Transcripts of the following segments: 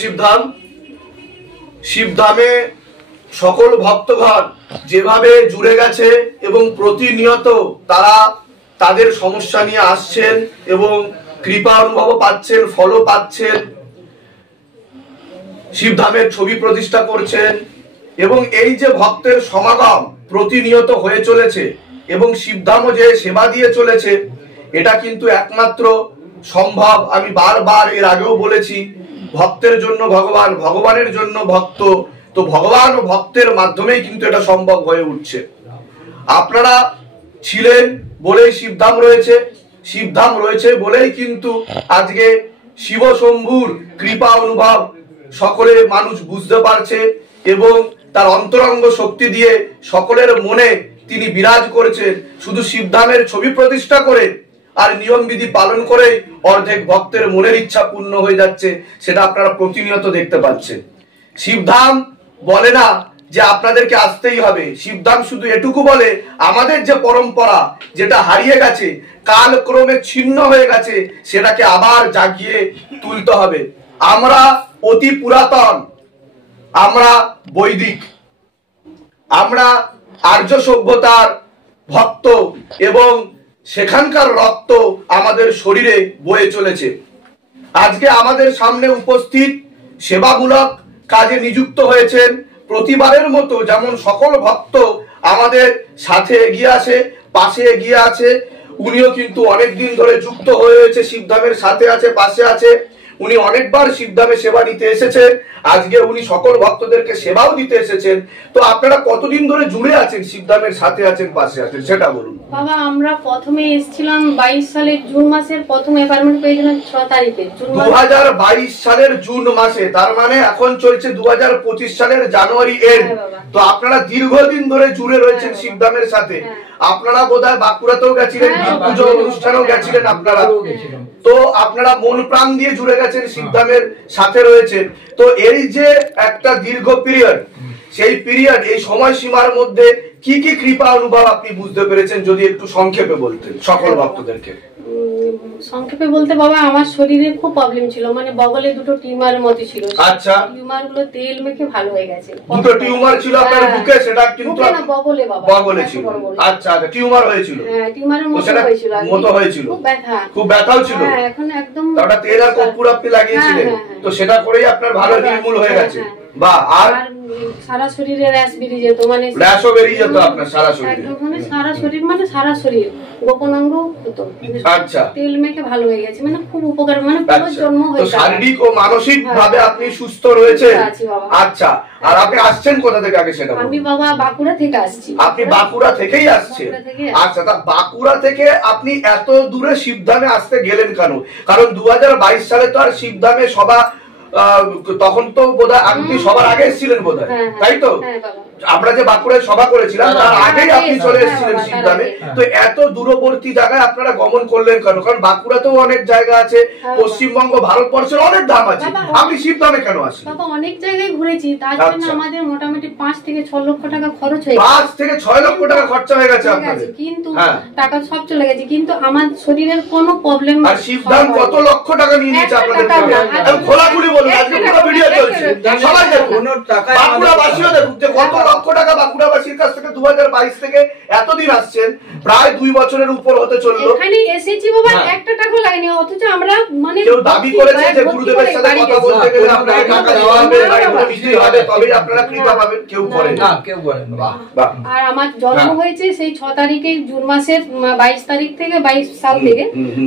শিবধাম, শিবধামে সকল ভক্তগণ যেভাবে জুড়ে গেছে এবং প্রতিনিয়ত তারা তাদের সমস্যা নিয়ে আসছেন এবং কৃপা অনুভব পাচ্ছেন, ফলও পাচ্ছেন, শিবধামের ছবি প্রতিষ্ঠা করছেন এবং এই যে ভক্তের সমাগম প্রতিনিয়ত হয়ে চলেছে এবং শিবধামও যে সেবা দিয়ে চলেছে, এটা কিন্তু একমাত্র সম্ভব। আমি বারবার এর আগেও বলেছি, ভক্তের জন্য ভগবান, ভগবানের জন্য ভক্ত, তো ভগবান ও ভক্তের মাধ্যমেই কিন্তু এটা সম্ভব হয়ে উঠছে। আপনারা ছিলেন বলেই শিবধাম রয়েছে, শিবধাম রয়েছে বলেই কিন্তু আজকে শিব শম্ভুর কৃপা অনুভব সকলে মানুষ বুঝতে পারছে এবং তার অন্তরঙ্গ শক্তি দিয়ে সকলের মনে তিনি বিরাজ করেছেন। শুধু শিবধামের ছবি প্রতিষ্ঠা করে আর নিয়ম বিধি পালন করে অর্ধেক ভক্তের মনের ইচ্ছা পূর্ণ হয়ে যাচ্ছে, সেটা আপনারা প্রতিনিয়ত দেখতে পাচ্ছেন। শিবধাম বলে না যে আপনাদেরকে আসতেই হবে, শিবধাম শুধু এটুকু বলে আমাদের যে পরম্পরা যেটা হারিয়ে গেছে, কালক্রমে ছিন্ন হয়ে গেছে, সেটাকে আবার জাগিয়ে তুলতে হবে। আমরা অতি পুরাতন, আমরা বৈদিক, আমরা আর্য সভ্যতার ভক্ত এবং সেখানকার রক্ত আমাদের শরীরে বয়ে চলেছে। আজকে আমাদের সামনে উপস্থিত সেবামূলক কাজে নিযুক্ত হয়েছেন প্রতিবারের মতো, যেমন সকল ভক্ত আমাদের সাথে এগিয়ে আসে, পাশে এগিয়ে আছে, উনিও কিন্তু অনেক দিন ধরে যুক্ত হয়েছে, শিবধামের সাথে আছে, পাশে আছে। উনি অনেকবার শিবধামে সেবা নিতে এসেছেন, আজকে উনি সকল ভক্তদেরকে সেবাও দিতে এসেছেন। তো আপনারা কতদিন ধরে জুড়ে আছেন, শিবধামের সাথে আছেন, পাশে আছেন, সেটা বলুন। বাবা, আমরা প্রথমে এসেছিলাম 22 সালের জুন মাসের প্রথম অ্যাপয়েন্টমেন্ট পেয়েছিলাম 6 তারিখে, 2022 সালের জুন মাসে, তার মানে এখন চলছে 2025 সালের জানুয়ারি এন্ড। তো আপনারা দীর্ঘদিন ধরে জুড়ে রয়েছেন শিবধামের সাথে। আপনারা বোধহয় বাঁকুড়াতেও গেছিলেন, পুজো অনুষ্ঠানেও গেছিলেন আপনারা, তো আপনারা মন প্রাণ দিয়ে জুড়ে গেছেন, শিবধামের সাথে রয়েছেন। তো এই যে একটা দীর্ঘ পিরিয়ড, সেই পিরিয়ড, এই সময়সীমার মধ্যে কি কি কৃপা অনুভব আপনি বুঝতে পেরেছেন, যদি একটু সংক্ষেপে বলতেন সকল ভক্তদেরকে। সংক্ষেপে বলতে বাবা, আমার শরীরে খুব প্রবলেম ছিল, মানে বগলে দুটো টিউমার মতো ছিল। আচ্ছা, টিউমার গুলো তেল মেখে ভালো হয়ে গেছে। দুটো টিউমার ছিল আপনার বুকে, সেটা কিন্তু না, বগলে বাবা, বগলে ছিল। আচ্ছা আচ্ছা, টিউমার হয়েছিল। হ্যাঁ, টিউমারের মতো হয়েছিল, খুব ব্যথা, খুব ব্যথাও ছিল। হ্যাঁ, এখন একদম ওটা তেল আর কর্পূর আপনি লাগিয়েছিলেন, তো সেটা করেই আপনার ভালো নির্মূল হয়ে গেছে। বা আর সারা শরীরে র্যাশ বেরিয়ে যেত, মানে র্যাশও বেরিয়ে যেত আপনার সারা শরীরে, একদম মানে সারা শরীর, মানে সারা শরীর গোপন অঙ্গ হতো। আচ্ছা, তেল মেখে ভালো হয়ে গেছে, মানে খুব উপকার, মানে পুরো জন্ম হয়ে গেছে। শারীরিক ও মানসিক ভাবে আপনি সুস্থ রয়েছেন। আচ্ছা, আর আপনি আসছেন কোথা থেকে আগে সেটা? আমি বাবা বাঁকুড়া থেকে আসছি। আপনি বাঁকুড়া থেকেই আসছেন? আচ্ছা, তা বাঁকুড়া থেকে আপনি এত দূরে শিবধামে আসতে গেলেন কেন? কারণ 2022 সালে তো আর শিবধামে সভা, তখন তো বোধহয় আপনি সবার আগে এসেছিলেন বোধহয়, তাই তো? আমরা যে বাঁকুড়ায় সভা করেছিলাম তার আগেই আপনি চলে এসেছিলেন শিবধামে। তো এত দূরবর্তী জায়গায় আপনারা গমন করলেন কেন? কারণ বাঁকুড়াতেও অনেক জায়গা আছে, পশ্চিমবঙ্গ, ভারতবর্ষের অনেক ধাম আছে, আপনি শিবধামে কেন আসেন? বাবা, অনেক জায়গায় ঘুরেছি, তার জন্য আমাদের মোটামুটি 5 থেকে 6 লক্ষ টাকা খরচ হয়ে গেছে। 5 থেকে 6 লক্ষ টাকা খরচা হয়ে গেছে আপনাদের, কিন্তু টাকা সব চলে গেছে, কিন্তু আমার শরীরের কোনো প্রবলেম। আর শিবধাম কত লক্ষ টাকা নিয়ে নিয়েছে আপনাদের থেকে? খোলাখুলি বলুন, আজকে পুরো ভিডিও চলছে, সবাই দেখুন, বাঁকুড়াবাসীও দেখুন যে কত লক্ষ টাকা বাঁকুড়াবাসীর কাছ থেকে 2022 থেকে এতদিন আসছেন, প্রায় 2 বছরের উপর হতে চললো। এখানে এসেছি বাবা, একটা টাকা লাগেনি, অথচ আমরা মানে কেউ দাবি করেছে যে গুরুদেবের সাথে কথা বলতে গেলে আপনাকে টাকা দেওয়া হবে, বাড়ি ঘরে মিষ্টি হবে, তবেই আপনারা কৃপা পাবেন, কেউ করে না, কেউ করে না। আর আমার জন্ম হয়েছে সেই 6 তারিখে জুন মাসের 22 তারিখ থেকে, 22 সাল থেকে।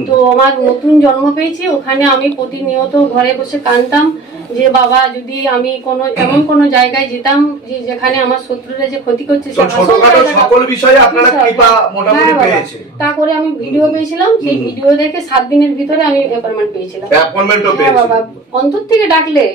তো আমার নতুন জন্ম পেয়েছি, ওখানে আমি প্রতিনিয়ত ঘরে বসে কাঁদতাম যে বাবা, যদি আমি কোনো এমন কোনো জায়গায় যেতাম যে যেখানে আমার শত্রুরা যে ক্ষতি করছে, সকল বিষয়ে আপনারা কৃপা মোটামুটি পেয়েছে। তা করে আমি ভিডিও পেয়েছিলাম, সেই ভিডিও দেখে 7 দিনের ভিতরে আমি অ্যাপয়েন্টমেন্ট পেয়েছিলাম। অ্যাপয়েন্টমেন্টও পেয়েছি। বাবা, অন্তর থেকে ডাকলে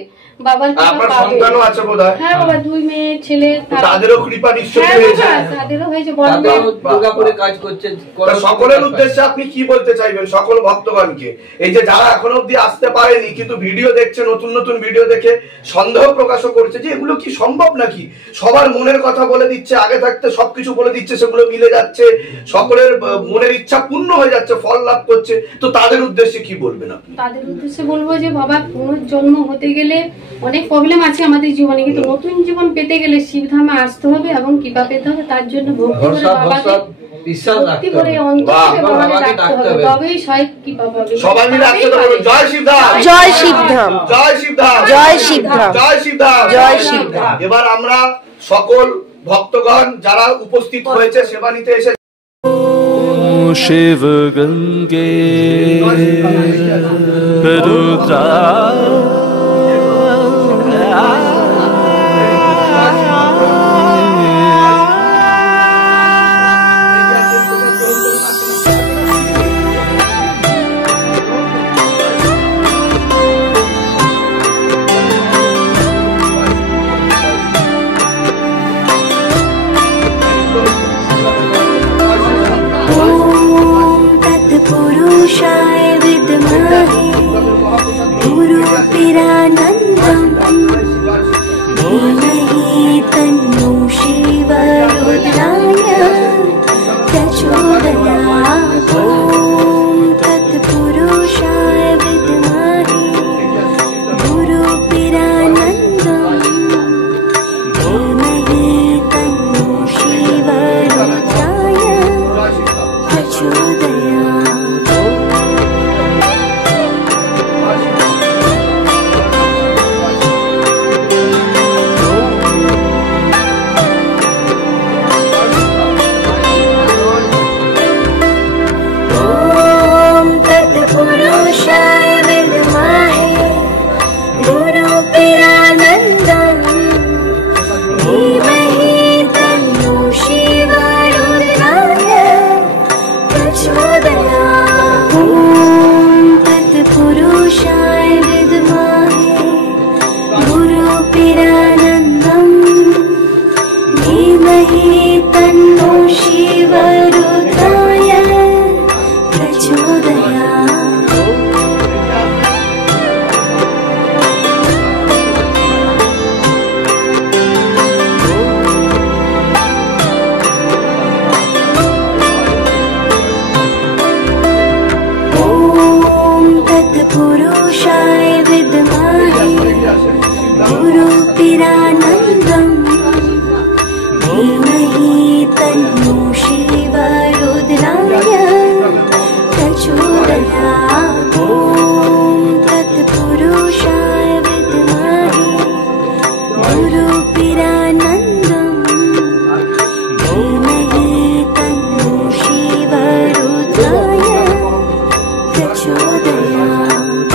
বাবার কৃপা আপনার পাবে। সন্তানও আছে বোধহয়? হ্যাঁ বাবা, 2 মেয়ে ছেলে। তাদেরও কৃপা নিশ্চয়ই হ্যাঁ হয়েছে। বাবা, তাদেরও হয়েছে। বড় মেয়ে দুর্গাপুরে কাজ করছে। তা সকলের উদ্দেশ্যে আপনি কি বলতে চাইবেন সকল ভক্তগণকে, এই যে যারা এখনো অব্দি আসতে পারেনি কিন্তু ভিডিও দেখছে, নতুন নতুন ভিডিও দেখে সন্দেহ প্রকাশও করছে যে এগুলো কি সম্ভব নাকি, সবার মনের কথা বলে দিচ্ছে, আগে থাকতে সবকিছু বলে দিচ্ছে, সেগুলো মিলে যাচ্ছে, সকলের মনের ইচ্ছা পূর্ণ হয়ে যাচ্ছে, ফল লাভ করছে, তো তাদের উদ্দেশ্যে কি বলবেন আপনি? তাদের উদ্দেশ্যে বলবো যে বাবা, পুনর্জন্ম হতে গেলে অনেক প্রবলেম আছে আমাদের জীবনে, কিন্তু নতুন জীবন পেতে গেলে শিবধামে আসতে হবে এবং কৃপা পেতে হবে। তার জন্য ভক্তি করে বাবাকে, ভক্তি করে অন্তর থেকে বাবাকে ডাকতে হবে, তবেই সহায় কৃপা পাবে। সবাই মিলে একসাথে বলুন, জয় শিবধাম, জয় শিবধাম, জয় শিবধাম, জয় শিবধাম, জয় শিবধাম, জয় শিবধাম। এবার আমরা সকল ভক্তগণ যারা উপস্থিত হয়েছে সেবা নিতে এসে शिव गंगे रुद्रा पुरुषाय विद्महे गुरुपिरानन्दं धीमहि तन्नो शिवरुद्राय प्रचोदयात्। ॐ तत्पुरुषाय विद्महे गुरुपिरानन्दं धीमहि तन्नो शिवरुद्राय प्रचोदयात्। पुरुषाय विद्महे गुरुपिरानन्दं धीमहि तन्नो शिवरुद्राय प्रचोदयात्। ॐ तत्पुरुषाय विद्महे गुरुपिरानन्दं धीमहि तन्नो शिवरुद्राय प्रचोदयात्।